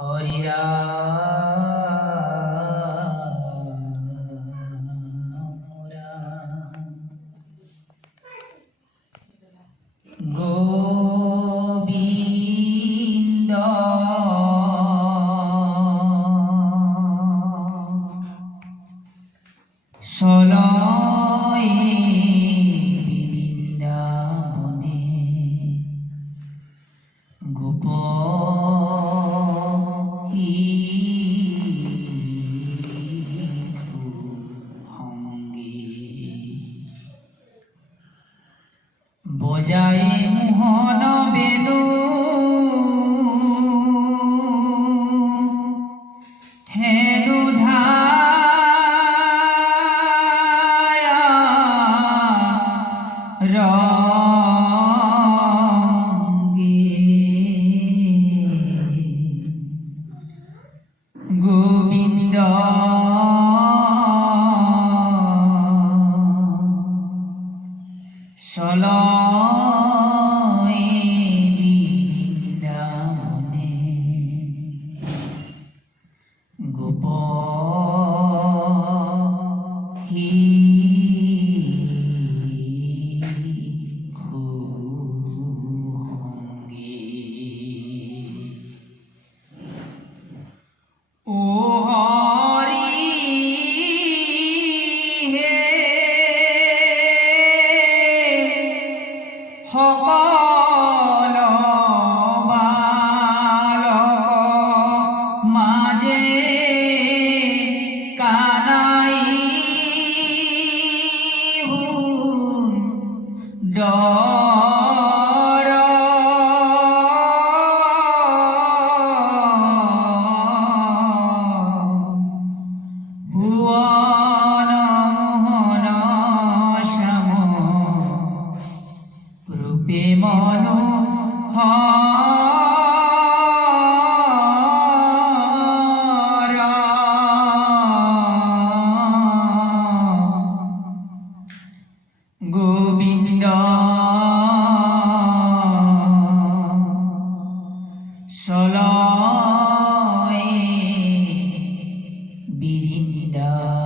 হরি রাম গোবিন্দ সলয়ে বৃন্দাবনে গোপ বজায় মোহন বেনু থেনু ধায়া রঙ্গে গোবিন্দ সলয়ে বৃন্দাবনে গোপ ও হরি হে সকল বালক মাঝে কানাই ডর ভুবন মোহন শ্যাম রূপে মনোহর গোবিন্দ সলয়ে বৃন্দাবনে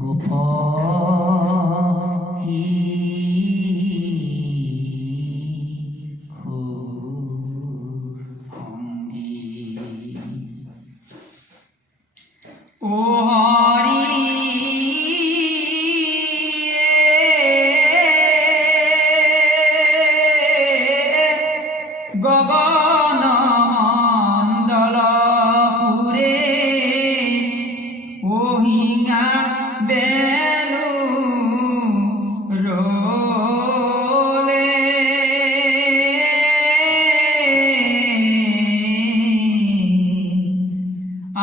গোপ ও হরি গগন মণ্ডল পুরে ওহিঙা বেনু রোলে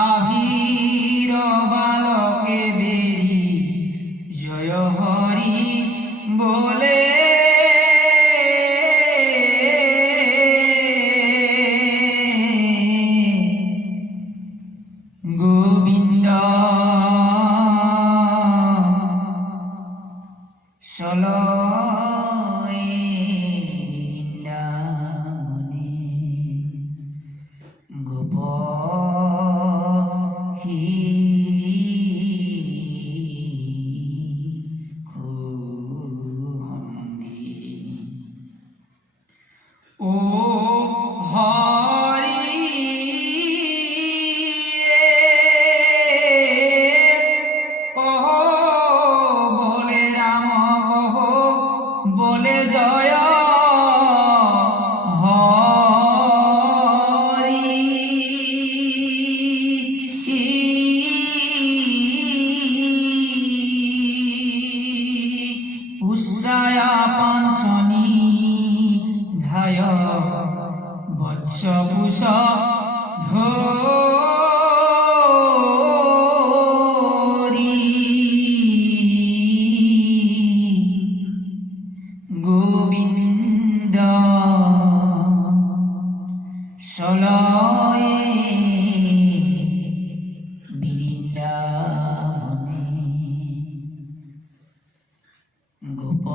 আভির বালকে বেরি জয় হরি বলে গোবিন্দ সলয়ে বৃন্দাবনে গোপ ও হরি কহ বলে রাম কহ বলে জয় হরি উৎসায়াপন শনি ধায় বৎসভূষ ধরি গোবিন্দ সলয়ে বৃন্দাবনে গোপ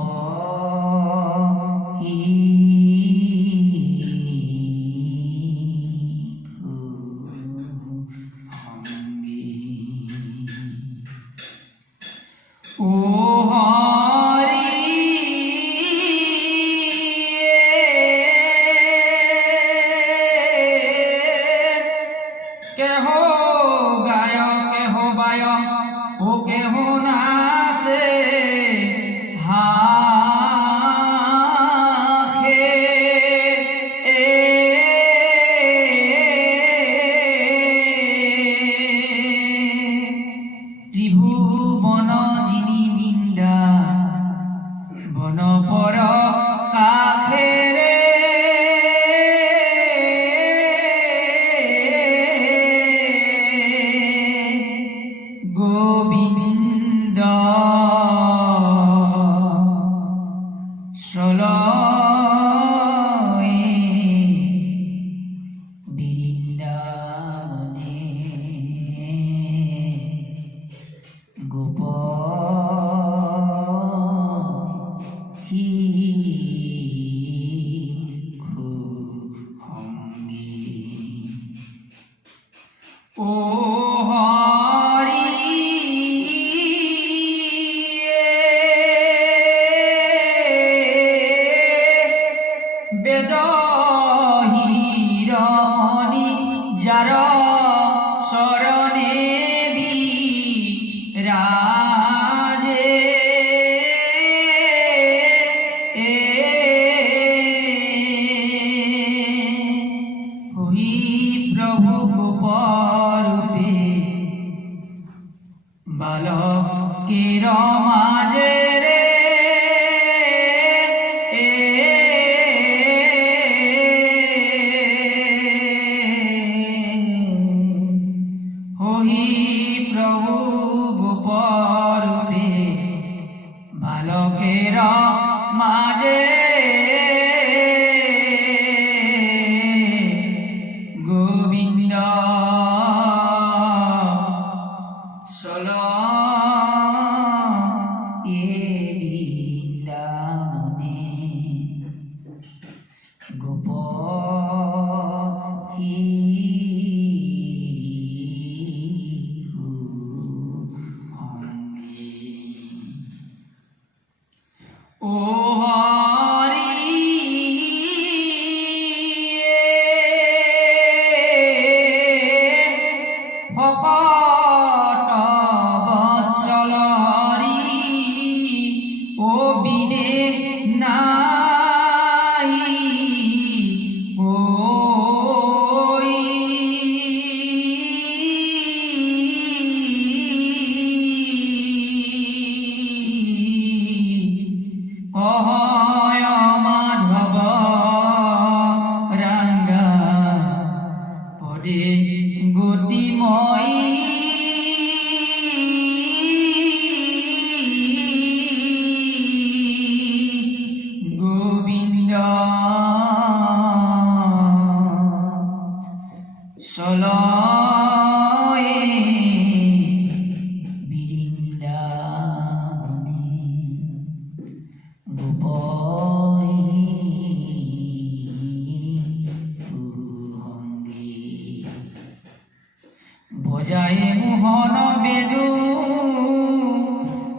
বজায়ে মোহন বেণু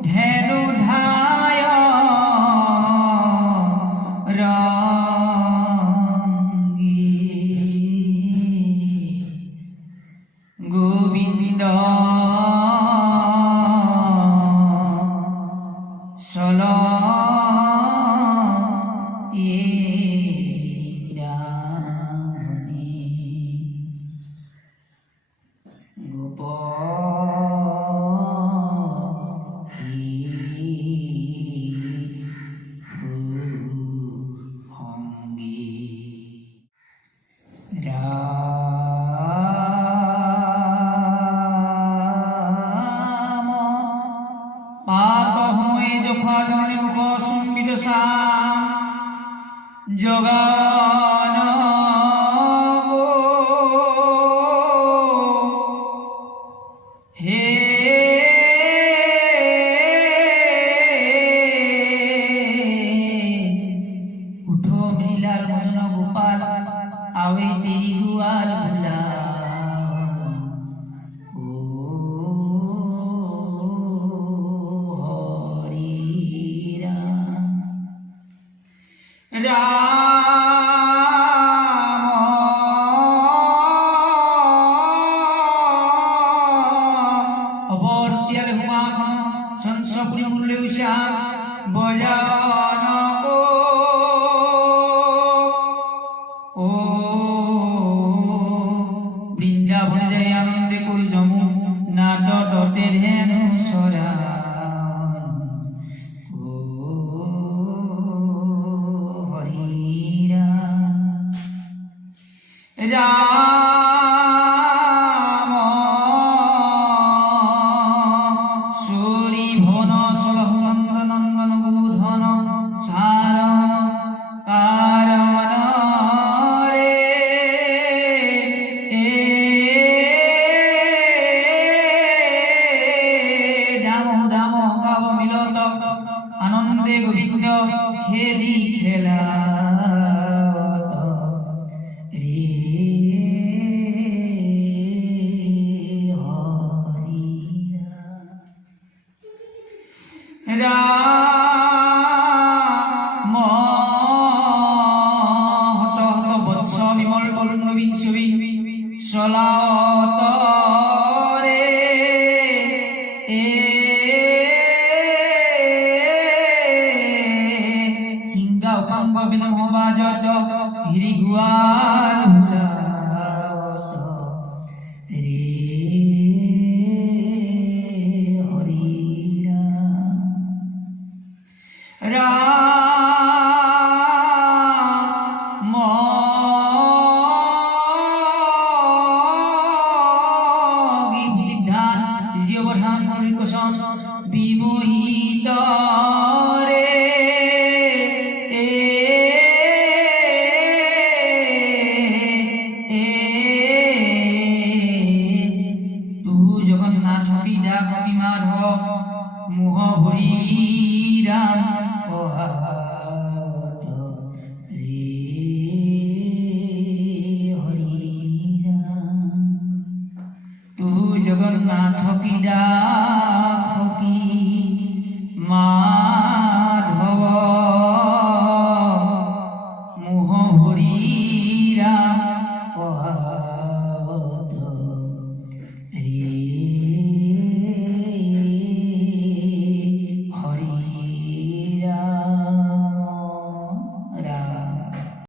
ধেনু ধায় রঙ্গী গোবিন্দ সল রাম পাত হয়ে যখা জননী মুখ সম্বিত সাম জগান হে উঠো মৃণাল মদন গোপাল আওয়ে তেরি গুয়াল ভুলা ও হরি রাম অবর্তিয়াল হুমাখন সংসপুরি মূল্যে উষা বজান ও বৃন্দাবনে যাই আনন্দে করি জমু নাট ততে ধেনু সরা ও হরি রাম সূরি ভন সলহ নন্দন নন্দন বুধন সারণ কারণ রে দাম দাম খাব মিলত আনন্দে গোবিন্দ খেলি খেলা রাম হত হত বৎস বিমল পল্লবীন ছবি সলাত রে হিঙ্গা উপাঙ্গ বিনম বাজত হিরি গুয়াল রে হরি রাম গীতিধান তৃতীয় প্রধান হরিকোষণ বিমোহিত রে তু জগন্নাথ পিতা কবি মাধব মোহ ভরি রাম কহাত রে হরি রাম তু জগন্নাথ কি ডাকি মাধব মোহ ভরি রাম কহাত